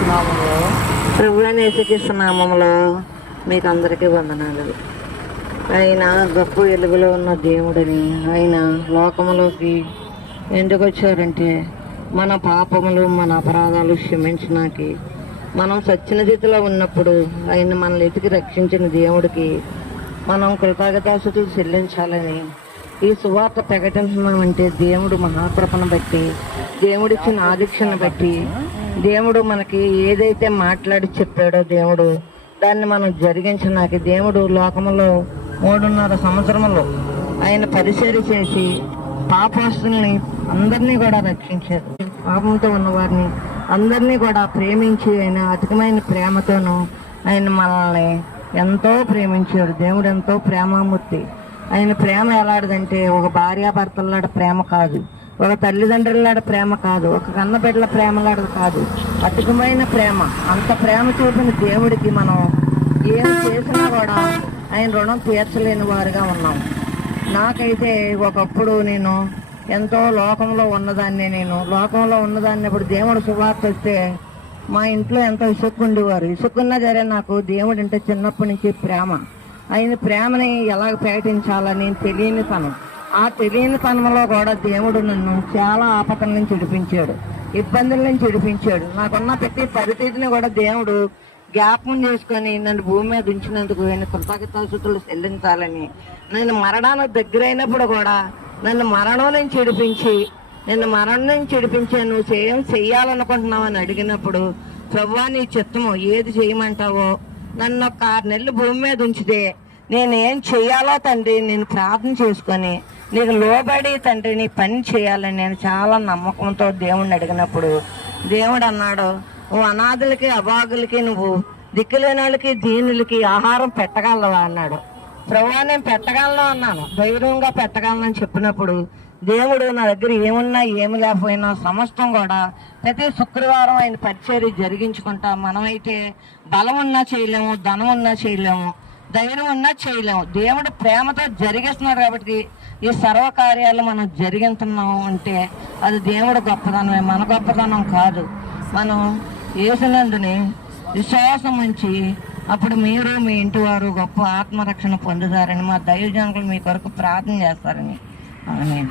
యేసుక్రీస్తునామంలో ప్రభులైన నామంలో మీకు అందరికీ వందనాలు. ఆయన గొప్ప వెలుగులో ఉన్న దేవుడని ఆయన లోకములోకి ఎందుకు వచ్చారంటే మన పాపములు మన అపరాధాలు క్షమించడానికి మనం సచ్చిన స్థితిలో ఉన్నప్పుడు ఆయన మనల్ని ఎతికి రక్షించిన దేవుడికి మనం కృతజ్ఞతాసుతులు చెల్లించాలని ఈ సువార్త ప్రకటించడం అంటే దేవుడు మహాకృపను బట్టి దేవుడిచ్చిన ఆదిక్షను బట్టి దేవుడు మనకి ఏదైతే మాట్లాడి చెప్పాడో దేవుడు దాన్ని మనం జరిగించడానికి దేవుడు లోకములో మూడున్నర సంవత్సరంలో ఆయన పరిచర్య చేసి పాపాస్తుల్ని అందరినీ కూడా రక్షించారు పాపంతో ఉన్నవారిని అందరినీ కూడా ప్రేమించి ఆయన అధికమైన ప్రేమతోనూ ఆయన మనల్ని ఎంతో ప్రేమించాడు. దేవుడు ఎంతో ప్రేమామూర్తి. ఆయన ప్రేమ ఎలాంటిదంటే ఒక భార్యాభర్తల్లాడ ప్రేమ కాదు. ఒక తల్లిదండ్రులాడ ప్రేమ కాదు ఒక కన్న బిడ్డల ప్రేమలాడదు కాదు. అధికమైన ప్రేమ. అంత ప్రేమ చూపిన దేవుడికి మనం ఏం చేసినా కూడా ఆయన రుణం తీర్చలేని వారుగా ఉన్నాం. నాకైతే ఒకప్పుడు నేను ఎంతో లోకంలో ఉన్నదాన్ని నేను. లోకంలో ఉన్నదాన్ని ఇప్పుడు దేవుడు శుభార్త వస్తే మా ఇంట్లో ఎంతో ఇసుక్కుండేవారు ఇసుక్కున్నా సరే నాకు దేవుడు అంటే చిన్నప్పటి నుంచి ప్రేమ. ఆయన ప్రేమని ఎలా ప్రకటించాలని తెలియని తనం. ఆ తెలియని తనంలో కూడా దేవుడు నన్ను చాలా ఆపదల నుంచి విడిపించాడు. ఇబ్బందుల నుంచి విడిపించాడు. నాకున్న ప్రతి పరిస్థితిని కూడా దేవుడు జ్ఞాపకం చేసుకొని నన్ను భూమి మీద ఉంచినందుకు నేను కృతజ్ఞతాసుతులు చెల్లించాలని నేను మరణానికి దగ్గరైనప్పుడు కూడా నన్ను మరణం నుంచి విడిపించి నిన్ను మరణం నుంచి విడిపించే నువ్వు చేయం చెయ్యాలనుకుంటున్నావు అని అడిగినప్పుడు ప్రవ్వా నీ చిత్తము ఏది చేయమంటావో? నన్ను ఒక ఆరు నెలలు భూమి మీద ఉంచితే నేను ఏం చెయ్యాలో తండ్రి నేను ప్రార్థన చేసుకొని నీకు లోబడి తండ్రి నీ పని చేయాలని నేను చాలా నమ్మకంతో దేవుణ్ణి అడిగినప్పుడు దేవుడు అన్నాడు నువ్వు అనాథులకి అభాగులకి నువ్వు దిక్కులేని వాళ్ళకి దీనులకి ఆహారం పెట్టగలవా? అన్నాడు. ప్రభా నేను పెట్టగలను అన్నాను. ధైర్యంగా పెట్టగలను అని చెప్పినప్పుడు దేవుడు నా దగ్గర ఏమున్నా ఏమి లేకపోయినా సమస్తం కూడా ప్రతి శుక్రవారం ఆయన పరిచర్య జరిగించుకుంటా. మనమైతే బలం ఉన్నా చేయలేము ధనం ఉన్నా చేయలేము. ధైర్యం ఉన్నా చేయలేము. దేవుడు ప్రేమతో జరిగిస్తున్నాడు కాబట్టి ఈ సర్వకార్యాలు మనం జరిగిస్తున్నాము అంటే అది దేవుడు గొప్పదనమే. మన గొప్పదనం కాదు. మనం వేసినందుని విశ్వాసం ఉంచి అప్పుడు మీరు మీ ఇంటి వారు గొప్ప ఆత్మరక్షణ పొందుతారని మా దైవజనులు మీ కొరకు ప్రార్థన చేస్తారని. ఆమె